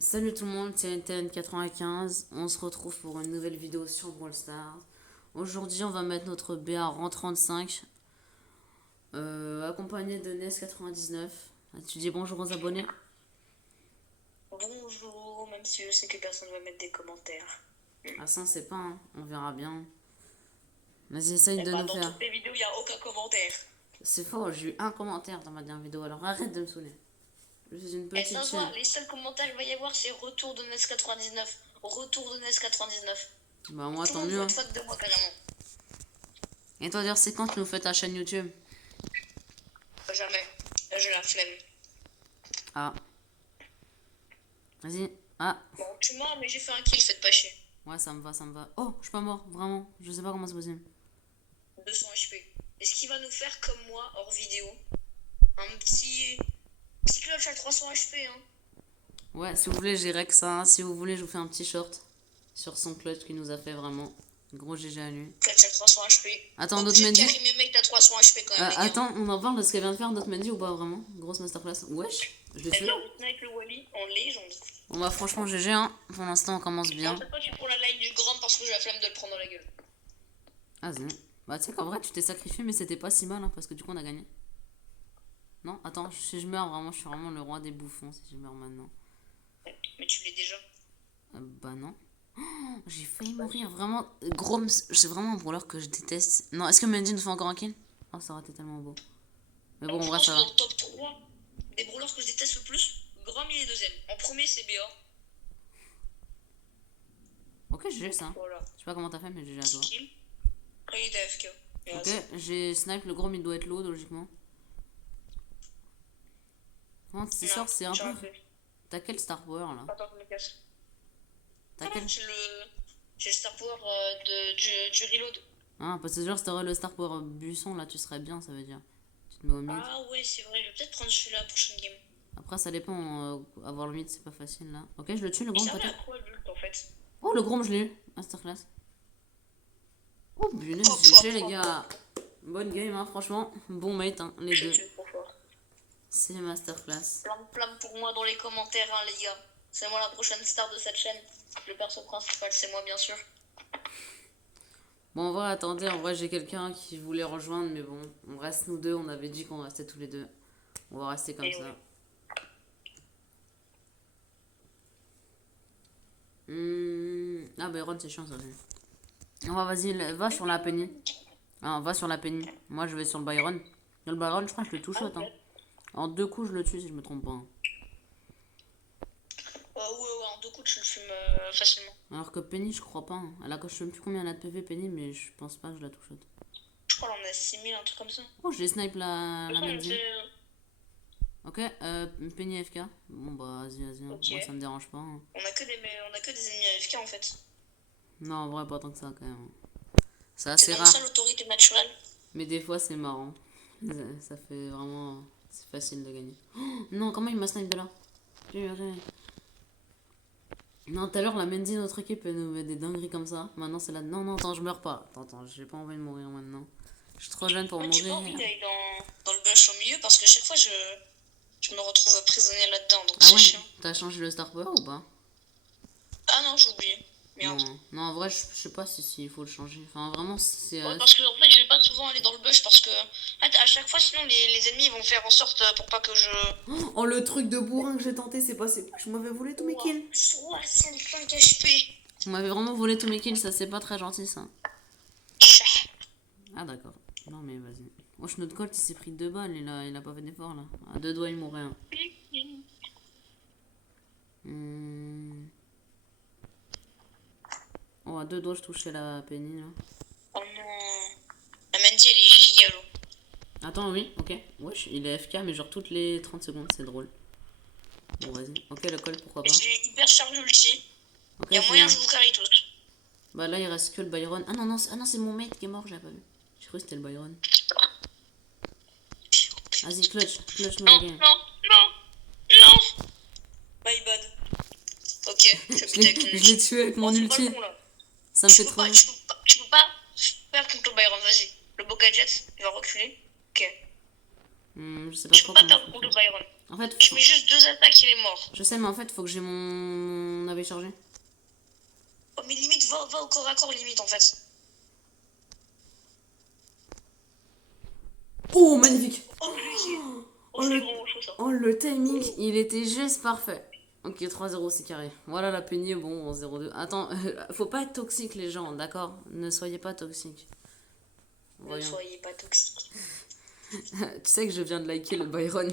Salut tout le monde, c'est NTN95. On se retrouve pour une nouvelle vidéo sur Brawl Stars. Aujourd'hui, on va mettre notre BA rang 35, accompagné de NES99. Tu dis bonjour aux abonnés? Bonjour, même si je sais que personne va mettre des commentaires. Ah, ça, on sait pas, hein. On verra bien. Vas-y, essaye de Bah, nous dans faire. toutes les vidéos, il n'y a aucun commentaire. C'est faux, j'ai eu un commentaire dans ma dernière vidéo, alors arrête de me saouler. Je suis une Et petite ça se chaîne. voit, les seuls commentaires qu'il va y avoir, c'est retour de NES 99. Retour de NES 99. Bah, moi, Tout le tant monde mieux, va hein. être fan de moi, carrément. Et toi, d'ailleurs, c'est quand tu nous fais ta chaîne YouTube? Jamais. Là, j'ai la flemme. Ah. Vas-y. Ah. Bon, tu m'as, mais j'ai fait un kill, faites pas chier. Ouais, ça me va, ça me va. Oh, je suis pas mort, vraiment. Je sais pas comment c'est possible. 200 HP. Est-ce qu'il va nous faire comme moi, hors vidéo? Un petit clutch à 300 HP, hein. Ouais, si vous voulez, j'ai Rex, hein. Si vous voulez, je vous fais un petit short sur son clutch qui nous a fait vraiment. Gros GG à lui. Clutch à 300 HP. Attends, Donc, notre j'ai Mendy. carry mes mates à 300 HP quand même, les gars. Attends, on en parle de ce qu'elle vient de faire, notre Mendy ou pas vraiment? Grosse masterclass. Wesh, je l'ai Elle tué. vient de snipe le Wally en légende. Bon bah franchement GG, hein. Pour l'instant, on commence bien. En fait, moi, je suis pour la line du grand parce que j'ai la flemme de le prendre dans la gueule. Ah zin. Bah tu sais qu'en vrai, tu t'es sacrifié, mais c'était pas si mal, hein, parce que du coup, on a gagné. Non, attends, si je meurs, vraiment, je suis vraiment le roi des bouffons si je meurs maintenant. Mais tu l'es déjà. Bah non. Oh, j'ai failli mourir, vraiment. Gros, c'est vraiment un brawler que je déteste. Non, est-ce que Mendy nous fait encore un kill? Oh, ça aurait été tellement beau. Mais bon, en Je vrai, pense ça que va. dans le top 3 des brawlers que je déteste le plus, Grom il est deuxième. En premier, c'est BA. Ok, GG ça. Voilà. Je sais pas comment t'as fait, mais GG à Petit toi. kill. Là, il est AFK. Ok, j'ai snipe le gros, mais il doit être low, logiquement. Comment tu sors, c'est un peu. T'as quel Star Power là? Attends, je me casse. T'as quel. J'ai le Star Power du reload. Ah, parce que genre, si t'aurais le Star Power buisson là, tu serais bien, ça veut dire. Tu te mets au mid. Ah ouais, c'est vrai, je vais peut-être prendre celui-là la prochaine game. Après, ça dépend. Avoir le mid, c'est pas facile là. Ok, je le tue, le Il gros servait à peut-être. quoi l'ult en fait? Oh, le gros, je l'ai eu. Masterclass. Oh, punaise, GG les gars. Bonne game, hein, franchement. Bon mate, hein, les deux. C'est trop fort. C'est masterclass. Plein pour moi dans les commentaires, hein, les gars. C'est moi la prochaine star de cette chaîne. Le perso principal, c'est moi, bien sûr. Bon, en vrai, attendez, en vrai, j'ai quelqu'un qui voulait rejoindre, mais bon, on reste nous deux. On avait dit qu'on restait tous les deux. On va rester comme Et ça. oui. Ah, Byron, c'est chiant ça. On va, vas-y, va sur la Penny. Ah, va sur la Penny. Moi, je vais sur le Byron. Le Byron, je crois que je le touche, hein. En 2 coups, je le tue si je me trompe pas, hein. Ouais, en 2 coups, tu le fumes facilement. Alors que Penny, je crois pas, hein. Elle a, je sais même plus combien elle a de PV, Penny, mais je pense pas que je la touche. Je crois qu'on en a 6000, un truc comme ça. Oh, j'ai snipe la Mendy. C'est- Ok, Penny FK. Bon, bah, vas-y, vas-y. Ok. Moi, ça me dérange pas, hein. On a que des ennemis AFK en fait. Non, en vrai, pas tant que ça, quand même. C'est C'est assez comme rare. ça l'autorité naturelle. Mais des fois, c'est marrant. Ça fait vraiment. C'est facile de gagner. Oh, non, comment il m'a snipe de là? Purée. Non, tout à l'heure, la Mendy, notre équipe, elle nous met des dingueries comme ça. Maintenant, c'est là. Non, non, attends, je meurs pas. Attends, j'ai pas envie de mourir maintenant. Je suis trop jeune pour J'ai pas envie mourir. d'aller dans le bush au milieu parce que chaque fois je me retrouve prisonnier là-dedans donc Ah c'est ouais, chiant. t'as changé le Star Power ou pas? Ah non, j'ai oublié. Merde. Non, non, en vrai, je sais pas si il faut le changer. Enfin, vraiment, c'est. Ouais, parce que en fait, je vais pas souvent aller dans le bush parce que en fait, à chaque fois, sinon les ennemis vont faire en sorte pour pas que je. Oh, le truc de bourrin que j'ai tenté, c'est passé. Je m'avais volé tous mes kills. 65 HP. Vous m'avez vraiment volé tous mes kills, ça c'est pas très gentil ça. Tcha. Ah d'accord. Non mais vas-y. Wesh, notre Colt il s'est pris 2 balles, il a pas fait d'effort là. À 2 doigts il mourrait. Hein. Oh, à 2 doigts je touchais la Penny là. Oh non. La Mandy, elle est gigalo. Attends, oui, ok. Wesh, il est FK mais genre toutes les 30 secondes, c'est drôle. Bon vas-y. Ok, le Colt pourquoi pas. J'ai hyper chargé ulti. Ok, Il y a moyen que je vous carry tous. Bah là il reste que le Byron. Ah non, non, ah, non c'est mon mate qui est mort, je l'avais pas vu. J'ai cru que c'était le Byron. Vas-y, clutch nous la Non, game. non. My bad. Ok, Je l'ai tué avec mon ulti. Ça me fait trop. Tu peux pas faire contre le Byron, vas-y. Le Boca Jet, il va reculer. Ok. Je sais pas Tu trop peux pas comment. perdre contre le Byron. En fait, Tu mets juste 2 attaques, il est mort. je sais, mais en fait, faut que j'ai mon navet chargé. Oh, mais limite, va au corps à corps, limite, en fait. Oh, magnifique! Oh, lui, Oh, c'est le... vraiment chaud, ça. oh, le timing, il était juste parfait. Ok, 3-0, c'est carré. Voilà la peignée, bon, 0-2. Attends, faut pas être toxique, les gens, d'accord? Ne soyez pas toxiques. Ne Voyons. soyez pas toxique. Tu sais que je viens de liker le Byron.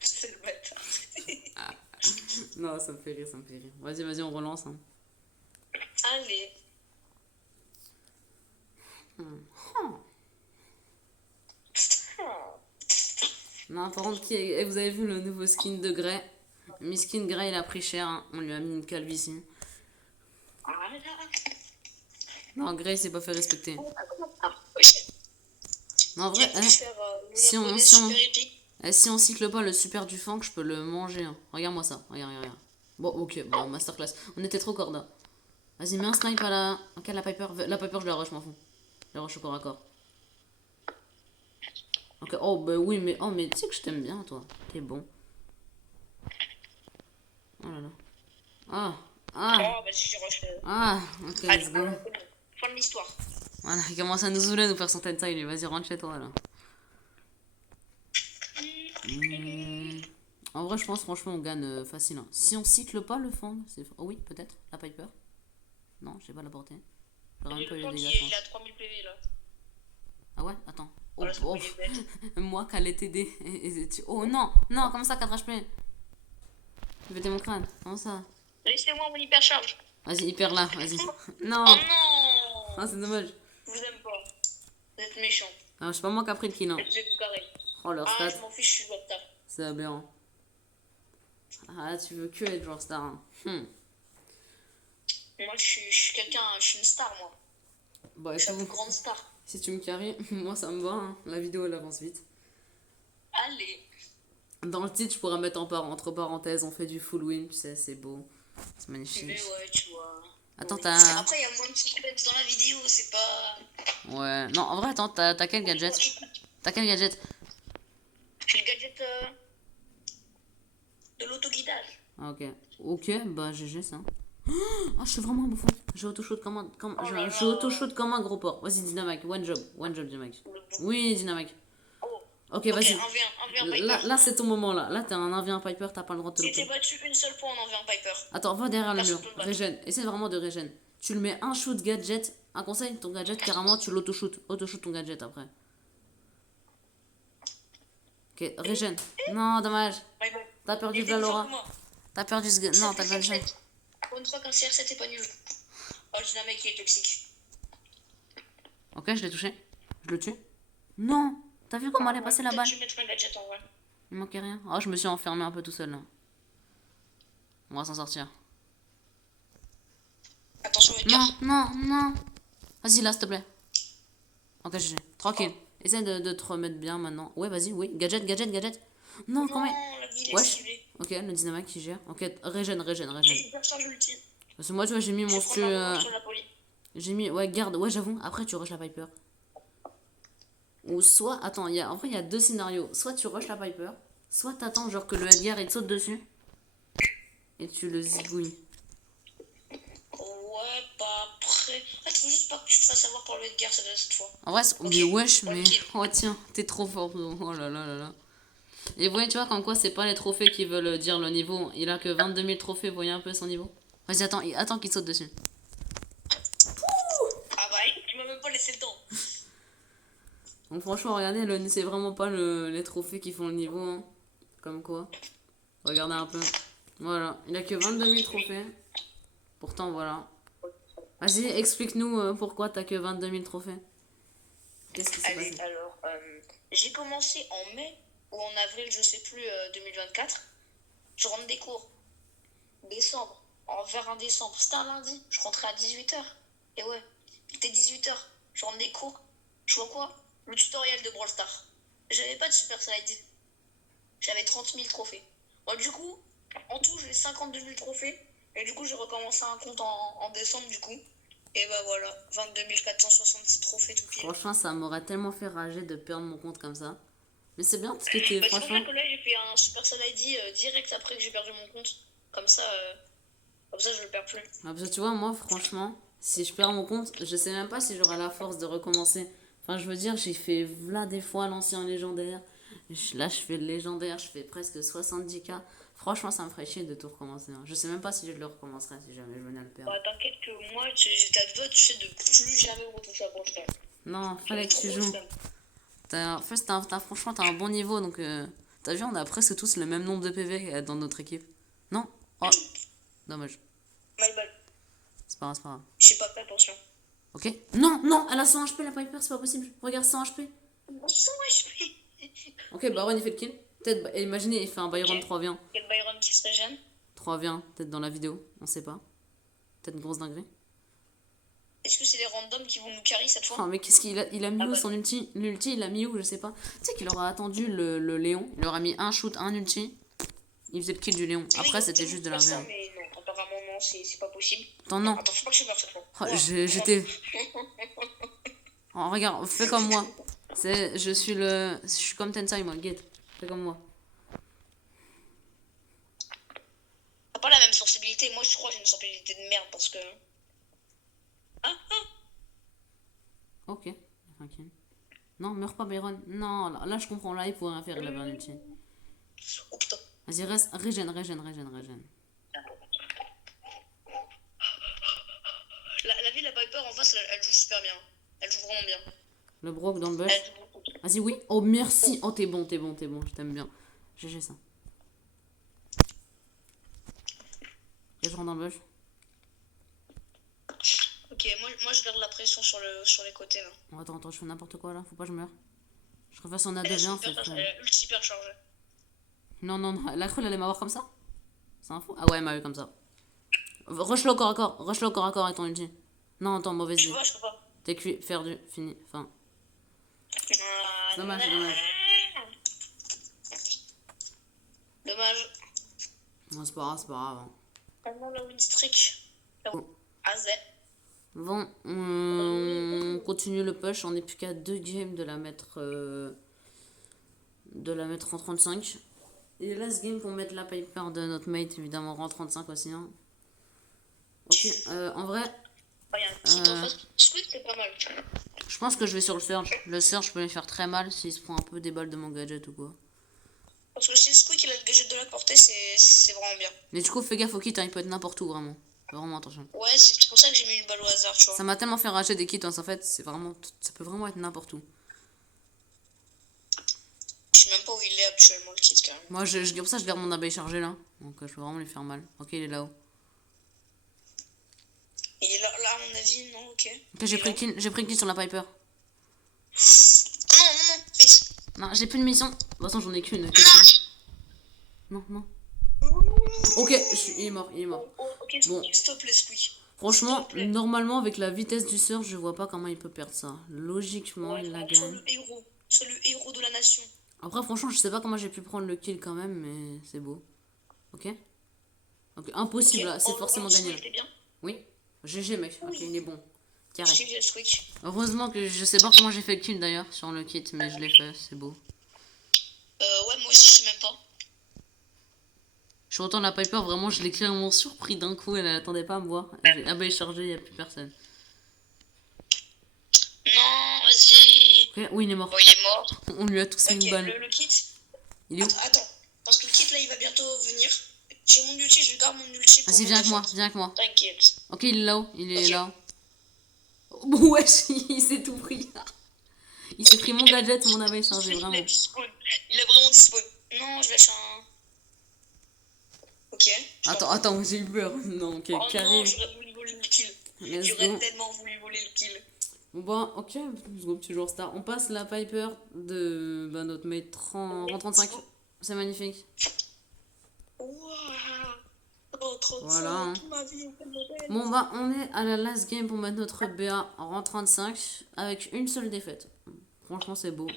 C'est le bâtard. Non, ça me fait rire, ça me fait rire. Vas-y, on relance. Hein. Allez. Non, par contre, vous avez vu le nouveau skin de Grey? Miskin Grey, il a pris cher. Hein. On lui a mis une calvitie. Non, Grey, il s'est pas fait respecter. Non, en vrai, si on cycle pas le super du fang, je peux le manger. Hein. Regarde-moi ça. Regarde. Bon, ok, bon, masterclass. On était trop corda. Vas-y, mets un snipe à la. Ok, la Piper. La Piper, je la rush, m'en fous. Je la rush au corps à corps. Ok, oh, bah oui, mais. Oh, mais tu sais que je t'aime bien, toi. T'es bon. Oh là là. Oh, bah si je rush. Ok, let's go. Fin de l'histoire. Voilà, il commence à nous saouler, nous faire son tentaille, lui. Vas-y, rentre chez toi, là. En vrai, je pense, franchement, on gagne facile. Hein. Si on cycle pas le fang, c'est. Oh oui, peut-être. La Piper. Non, je sais pas la portée. J'aurais même pas eu les dégâts. Il a 3000 PV là. Ah ouais, attends. Oh, Voilà, oh. Moi, qu'elle TD. Oh non, comment ça, 4 HP? Tu veux mon crâne? Comment ça? Laissez-moi mon hypercharge. Vas-y, hyper là, vas-y. Non. Oh non. Ah, c'est dommage. Je vous aime pas. Vous êtes méchant. Ah, c'est pas moi qui a pris le kill. Hein. Je vais vous carrer. Oh, leur stat. Je m'en fiche, je suis joueur star. C'est aberrant. Ah, tu veux que être joueur star. Hein. Moi, je suis quelqu'un, je suis une star, moi. Bah, je suis une grande star. Si tu me carries, moi ça me va. Hein. La vidéo elle avance vite. Allez. Dans le titre, je pourrais mettre entre parenthèses, on fait du full win, tu sais, c'est beau. C'est magnifique. Mais ouais, tu vois. Attends, Après, il y a moins de suspense dans la vidéo, c'est pas. Ouais, non, en vrai, attends, t'as quel gadget? T'as quel gadget? J'ai le gadget de l'autoguidage. Ah, ok, bah GG ça. Oh, je suis vraiment un bouffon. J'ai auto-shoot comme un gros porc. Vas-y, Dynamite, one job, Dynamite. Oui, Dynamite. Ok, vas-y. Là, c'est ton moment là. Là, t'es un 1v1 Piper, t'as pas le droit de te le faire. J'ai été battu une seule fois en 1v1 Piper. Attends, va derrière le mur. Régène. Essaie vraiment de régène. Tu le mets un shoot gadget. Un conseil, ton gadget, carrément, tu l'auto-shoot. Auto-shoot ton gadget après. Ok, régène. Non, dommage. T'as perdu Valora. T'as perdu ce. Non, t'as perdu. Pour une fois qu'un CR7 est pas nul. Oh, le Dynamite qui est toxique. Ok, je l'ai touché. Je le tue. Non! T'as vu comment elle est passée la balle? Je vais mettre un gadget en vrai. Il manquait rien. Oh, je me suis enfermé un peu tout seul là. On va s'en sortir. Attention, Edgar. Non. Vas-y là, s'il te plaît. Ok, GG. Tranquille. Essaye de te remettre bien maintenant. Ouais, vas-y, oui. Gadget. Non, quand même. Wesh. Ok, le Dynamite qui gère. Ok, régène. Parce que moi, tu vois, j'ai mis mon stu. J'ai mis. Ouais, garde. Ouais, j'avoue. Après, tu rushes la Piper. Ou soit. Attends, en vrai, il y a deux scénarios. Soit tu rushes la Piper. Soit t'attends, genre, que le Edgar il te saute dessus. Et tu le zigouilles. Ouais, bah après. Ah, tu veux juste pas que tu te fasses avoir par le Edgar cette fois. En vrai, mais wesh, mais. Oh, tiens, t'es trop fort. Oh là là. Et vous voyez, tu vois, comme quoi, c'est pas les trophées qui veulent dire le niveau. Il a que 22 000 trophées, vous voyez un peu son niveau. Vas-y, attends qu'il saute dessus. Ah bah, tu m'as même pas laissé le temps. Donc franchement, regardez, c'est vraiment pas les trophées qui font le niveau. Hein. Comme quoi. Regardez un peu. Voilà, il a que 22 000 trophées. Pourtant, voilà. Vas-y, explique-nous pourquoi t'as que 22 000 trophées. Qu'est-ce qui s'est passé? Alors, j'ai commencé en mai ou en avril, je sais plus, 2024. Je rentre des cours. Décembre. Vers un décembre. C'était un lundi. Je rentrais à 18h. Et ouais, il était 18h. Je rentre des cours. Je vois quoi? Le tutoriel de Brawl Stars. J'avais pas de Super Slide. J'avais 30 000 trophées. Bon, du coup, en tout, j'ai 52 000 trophées. Et du coup, j'ai recommencé un compte en décembre, du coup. Et bah voilà, 22 466 trophées tout pile. Franchement, ça m'aurait tellement fait rager de perdre mon compte comme ça. Mais c'est bien parce que t'es Bah, c'est pour franchement. ça que là, j'ai fait un Super Saiyan ID direct après que j'ai perdu mon compte. Comme ça, je le perds plus. Ah, parce que tu vois, moi, franchement, si je perds mon compte, je sais même pas si j'aurai la force de recommencer. Enfin, je veux dire, j'ai fait là des fois l'ancien légendaire. Là, je fais le légendaire, je fais presque 70K. Franchement, ça me ferait chier de tout recommencer, hein. Je sais même pas si je le recommencerai si jamais je venais à le perdre. Bah, t'inquiète que moi, j'étais à deux doigts, tu sais, de plus jamais retoucher à Brawl Stars. Non, J'avais fallait que tu trop le joues. seum. En fait, franchement, t'as un bon niveau, donc t'as vu, on a presque tous le même nombre de PV dans notre équipe. Non? Oh, dommage. My bad. C'est pas grave, c'est pas grave. J'ai pas fait attention. Ok? Non, non, elle a 100 HP, la Piper, c'est pas possible. Regarde, 100 HP. Bon sang, HP. Ok, Baron il fait le kill. Peut-être, imaginez, il fait un Byron Ok. 3 viens. Il y a Byron qui se régène. 3 viens, peut-être dans la vidéo, on sait pas. Peut-être une grosse dinguerie. Est-ce que c'est des randoms qui vont nous carry cette Oh, fois? mais qu'est-ce qu'il a? Il a mis Ah où bah. son ulti? L'ulti, il a mis où? Je sais pas. Tu sais qu'il aura attendu le Léon. Il aura mis un shoot, un ulti. Il faisait le kill du Léon. Oui, Après, il c'était peut juste de la faire ça, V1. mais non, apparemment, non, c'est pas possible. Attends, non. Attends, faut pas que je meure cette fois. Oh, Ouah. j'étais. Oh, regarde, fais comme moi. Je suis comme Tensai, moi. Get. Fais comme moi. T'as pas la même sensibilité. Moi, je crois que j'ai une sensibilité de merde parce que. Ah, Ok. Tranquille. Non, meurs pas, Byron. Non, là, je comprends. Là, il pourrait rien faire. Il avait un ulti. oh putain. Vas-y, reste. Régène. La vie de la Piper en face, elle joue super bien. Elle joue vraiment bien. Le Brock dans le bush. Elle joue beaucoup. Vas-y, oui. Oh, merci. Oh, t'es bon. Je t'aime bien. GG ça. Et je rentre dans le bush. Ok, moi je garde la pression sur les côtés là. Oh, attends, je fais n'importe quoi là. Faut pas que je meure. Je refasse son Elle AD est bien, super c'est chargée, frais. elle est ultra super chargée. Non. La creuse, elle allait m'avoir comme ça? C'est un fou? Ah ouais, elle m'a eu comme ça. Rush-le au corps à corps. Rush-le au corps à corps avec ton ulti. Non, attends, mauvaise idée. Je peux pas. T'es cuit, perdu, fini, fin. Ah, Dommage. Dommage. Bon, c'est pas grave, hein. Comment la win streak? AZ. Bon, on continue le push. On est plus qu'à 2 games de la mettre en 35. Et last game pour mettre la Piper de notre mate, évidemment, en 35 aussi. Hein. Ok, en vrai, Oh, y a un petit en face. Squid, c'est pas mal. je pense que je vais sur le Surge. Le Surge peut lui faire très mal s'il se prend un peu des balles de mon gadget ou quoi. Parce que si Squid il a le gadget de la portée, c'est vraiment bien. Mais du coup, fais gaffe au kit, hein, il peut être n'importe où, vraiment. Vraiment, attention. Ouais, c'est pour ça que j'ai mis une balle au hasard, tu vois. Ça m'a tellement fait rager des kits, hein, en fait, ça peut vraiment être n'importe où. Je sais même pas où il est actuellement, le kit, quand même. Moi, pour ça, je garde mon abeille chargée là. Donc, je peux vraiment lui faire mal. Ok, il est là-haut. Et là, à mon avis, non, ok. Ok, j'ai pris le kill sur la Piper. Non, vite. Non, j'ai plus de mission. De toute façon, j'en ai qu'une. Non. Ok, il est mort. Ok, Bon. stop les Squid. Franchement, S'il te plaît. normalement, avec la vitesse du surf, je vois pas comment il peut perdre ça. Logiquement, Ouais, il la sois gagne. le héros de la nation. Après, franchement, je sais pas comment j'ai pu prendre le kill quand même, mais c'est beau. Ok. Donc, impossible, là, c'est forcément gagné. Là. Bien. Oui. GG, mec. Ok, il est bon. Carré. J'ai le Squid. Heureusement que je sais pas comment j'ai fait le kill d'ailleurs sur le kit, mais je l'ai fait, c'est beau. Ouais, moi aussi, je sais même pas. Je suis autant la Piper, vraiment, je l'ai clairement surpris d'un coup, elle attendait pas à me voir. Ah bah, il est chargé, il y a plus personne. Non, vas-y. Ok, oui, il est mort. Bon, il est mort. On lui a tous mis Ok, une balle. le kit. Il est où? Attends. Parce que le kit, là, il va bientôt venir. J'ai mon ulti, je garde mon ulti pour Vas-y, me viens avec moi, défendre. T'inquiète. Ok, il est là-haut, il est Ok. là-haut. Oh, wesh, il s'est tout pris. Il s'est pris mon gadget, mon abeille chargée, vraiment. Il a vraiment dispawn. Non, je lâche un. Ok. Attends, j'ai eu peur. Non, ok, Oh carré. non, j'aurais voulu voler le kill. Let's J'aurais go. tellement voulu voler le kill. Bon, ok, petit jour star. On passe la Piper de notre mate en 35. C'est magnifique. Waouh. Oh, trop Voilà, hein. ma vie est tellement belle. Bon, bah, on est à la last game pour mettre notre BA en rang 35 avec une seule défaite. Franchement, c'est beau.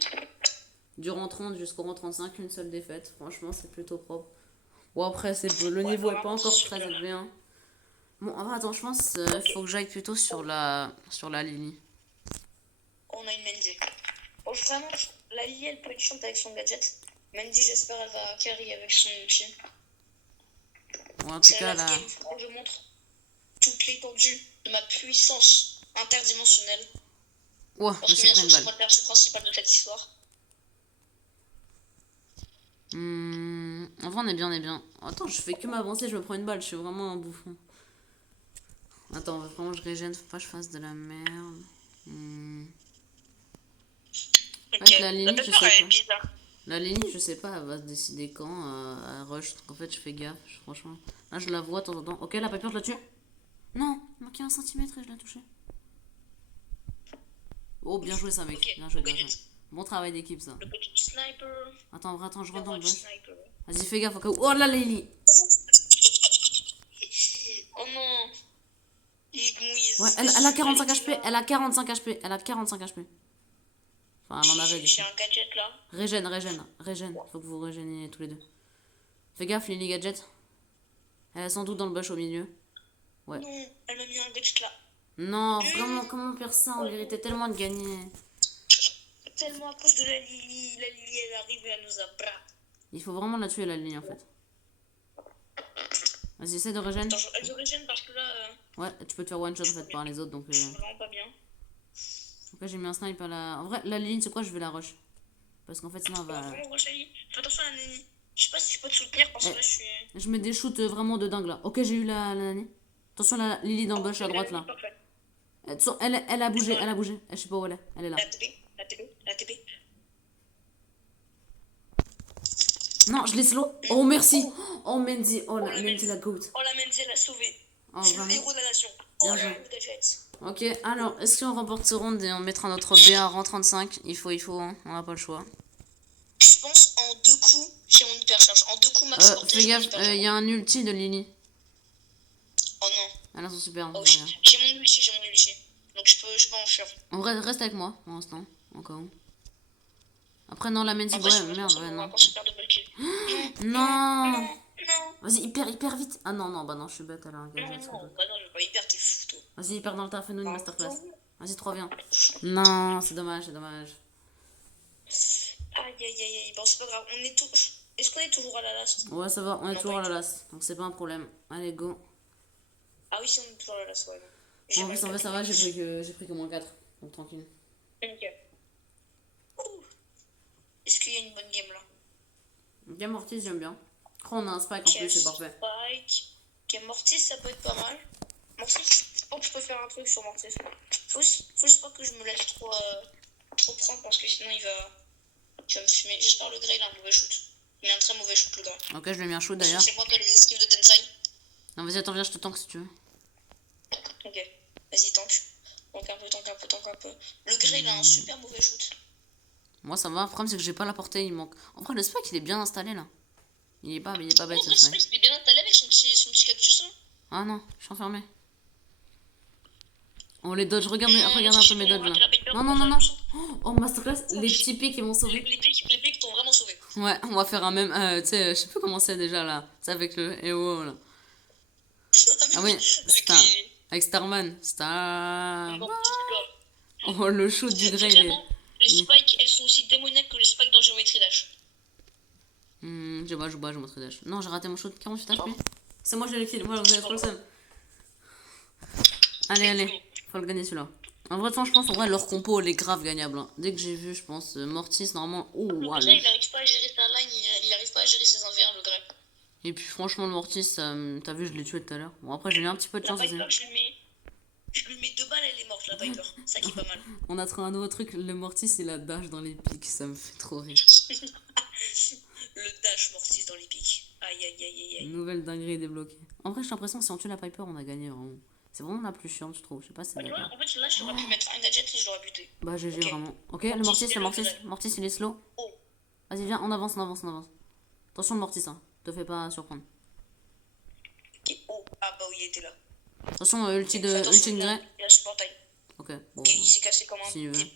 Du rang 30 jusqu'au rang 35, une seule défaite. Franchement, c'est plutôt propre. Bon, après, le niveau est pas encore très élevé. Hein. Bon, attends, je pense qu'il faut que j'aille plutôt sur la Lily. On a une main idée. Oh, vraiment, La Lily, elle peut être chiante avec son gadget. Mandy, j'espère, elle va carry avec son ulti. Bon, en tout C'est cas, la last là. game, faut que je montre toute l'étendue de ma puissance interdimensionnelle. Ouah, Parce je que suis bien pris sûr, une c'est balle. moi le perso principal de cette histoire. En vrai, on est bien, on est bien. Attends, je fais que m'avancer, je me prends une balle, je suis vraiment un bouffon. Attends, vraiment, je régène, faut pas que je fasse de la merde. En Ok. fait, la La ligne, je Pepper, sais elle pas. est bizarre. La ligne, je sais pas, elle va se décider quand à rush. Donc en fait, je fais gaffe, franchement. Là, je la vois de temps en temps. Ok, la papier, je la tue. Non, il manquait 1 centimètre et je l'ai touché. Oh, bien joué ça, mec. Ok, Bien joué, le bien joué. gadget. Bon travail d'équipe, ça. Le petit sniper. Attends, je Le rentre dans le watch bush. sniper. Vas-y, fais gaffe au cas où. Oh là, Lily. Oh non. Il Ouais, gouise. elle a 45 HP. Elle a 45 HP. Elle a 45 HP. Enfin, elle en avait du J'ai coup. un gadget là. Régène. Faut que vous régéniez tous les deux. Fais gaffe, Lily Gadget. Elle est sans doute dans le bush au milieu. Ouais. Non, elle m'a mis un gadget là. Non, vraiment, comment faire ça? On méritait tellement de gagner. Tellement à cause de la Lily. La Lily, elle arrive et elle nous a bras. Il faut vraiment la tuer, la ligne, en fait. Vas-y, essaie de régène. Attends, je régène parce que là, Ouais, tu peux te faire one shot en fait par les autres. Donc, je suis vraiment pas bien. là, j'ai mis un snipe à la. En vrai, la ligne, c'est quoi? Je vais la rush. Parce qu'en fait, sinon, elle va. Vraiment, Rochali. Fais attention à la Nani. Je sais pas si je peux te soutenir parce que là, je suis. Je mets des shoots vraiment de dingue là. Ok, j'ai eu la nani. Attention, la Lily dans le bush à droite là. Parfait. Elle a bougé, elle a bougé. Je sais pas où elle est. Elle est là. La TP. Non, je l'ai slow. Oh, merci. Oh, Mendy. Oh, la la Mendy, la goat. Oh, la Mendy, elle a sauvé. Oh, Je suis le vraiment. héros de la nation. Bien Oh, joué. le gadget. Ok, alors, est-ce qu'on remporte ce round et on mettra notre BA rang 35? Il faut, hein. On n'a pas le choix. Je pense en 2 coups, j'ai mon hypercharge. En 2 coups max, Fais gaffe, il y a un ulti de Lily. Oh non. Elle a son super. Oh shit. J'ai mon ulti. Donc je peux en fuir. En vrai, reste avec moi pour l'instant. Encore un. Après, non, la Mendy, ouais, merde, ouais, non. Non. Vas-y, hyper vite. Ah non, bah non, je suis bête, elle a un gadget. Non, bah non, je vais pas hyper, t'es fou, toi. Vas-y, hyper dans le tas, fais-nous une masterclass. Vas-y, 3 viens. Non, c'est dommage. Aïe. Bon, c'est pas grave. Est-ce qu'on est toujours à la last? Ouais, ça va, on est Non, toujours pas à la du tout. lasse. Donc c'est pas un problème. Allez, go. Ah oui, si on est toujours à la last, ouais. En plus, ça va, j'ai pris que moins 4. Donc tranquille. Ok. Ouh. Est-ce qu'il y a une bonne game là? Game Mortis, j'aime bien. Oh, on a un spike en plus, c'est parfait. Spike. Ok, Mortis, ça peut être pas mal. Mortis, je pense que je peux faire un truc sur Mortis. Faut juste pas que je me laisse trop prendre parce que sinon il va me fumer. J'espère le Grey il a un mauvais shoot. Il a un très mauvais shoot le gars. Ok, je lui ai mis un shoot d'ailleurs. C'est moi qui ai les esquives de Tensai. Non, vas-y, attends, viens, je te tank si tu veux. Ok, vas-y, tank. Tank un peu. Le Grey il a un super mauvais shoot. Moi, ça va. Le problème, c'est que j'ai pas la portée, il manque. En vrai, le spike, il est bien installé là. Il est pas bête, Oh, ce le spike. Spike il est bien installé avec son petit cactus. Ah non, je suis enfermé. Oh, les dodges, regarde un peu mes dodges là. Non. Oh, masterclass, les petits pics ils m'ont sauvé. Les pics t'ont vraiment sauvé. Ouais, on va faire un même. Tu sais, je sais plus comment c'est déjà là. C'est avec le EO là. Ah oui, avec Starman. Oh, le shoot du Grey. Les spikes, elles sont aussi démoniaques que les spikes dans Geometry Dash. Je montre dash. Non, j'ai raté mon shoot. 48 HP. C'est moi, j'ai le kill. Moi, vous avez trop le seum. Allez. Faut le gagner celui-là. En vrai, je pense, leur compo, elle est grave gagnable. Hein. Dès que j'ai vu, je pense, Mortis, normalement. Oh, le Grey, il arrive pas à gérer sa line, il arrive pas à gérer ses 1v1, le Grey. Et puis, franchement, le Mortis, t'as vu, je l'ai tué tout à l'heure. Bon, après, j'ai eu un petit peu de chance aussi. Je lui mets 2 balles, elle est morte, la Viper. Ça qui est pas mal. On a trouvé un nouveau truc. Le Mortis, il a dash dans les pics. Ça me fait trop rire. Le dash Mortis dans les pics. Aïe. Nouvelle dinguerie débloquée. En vrai, j'ai l'impression que si on tue la Piper, on a gagné vraiment. C'est vraiment la plus chiante, je trouve. Je sais pas si c'est d'accord. En fait, là, j'aurais pu mettre un gadget et je l'aurais buté. Bah, GG vraiment. Ok, le Mortis, il est slow. Oh. Vas-y, viens, on avance. Attention, le Mortis, hein. Te fais pas surprendre. Ok, oh. Ah bah oui, il était là. Attention, ulti de Grey. Il a ce portail. Ok, bon. Ok, il s'est cassé comme un débile.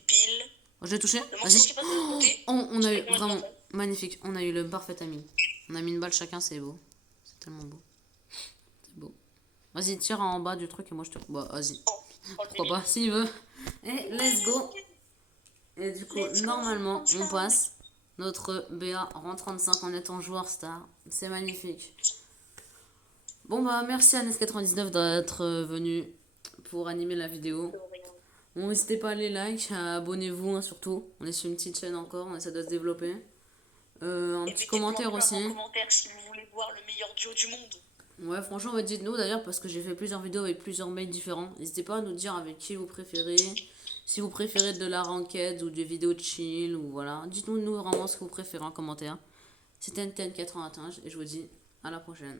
Oh, je l'ai touché. Le Mortis qui passe de l'autre côté. On a eu vraiment magnifique. On a eu le parfait timing. On a mis une balle chacun, c'est beau. C'est tellement beau. C'est beau. Vas-y, tire en bas du truc et moi je te. Bah, vas-y. Pourquoi pas, s'il veut. Et let's go. Et du coup, Let's go, normalement, on 35. passe notre BA rang 35 en étant joueur star. C'est magnifique. Bon bah merci à Nes99 d'être venu pour animer la vidéo. Bon, n'hésitez pas à les like, abonnez-vous hein, surtout. On est sur une petite chaîne encore, on essaie de se développer. Un Et petit mettez plan commentaire plein aussi. en commentaire si vous voulez voir le meilleur duo du monde. Ouais, franchement, ouais, dites-nous d'ailleurs, parce que j'ai fait plusieurs vidéos avec plusieurs mails différents. N'hésitez pas à nous dire avec qui vous préférez. Si vous préférez de la ranked ou des vidéos de chill, ou voilà. Dites-nous vraiment ce que vous préférez en commentaire. C'était NTN91 et je vous dis à la prochaine.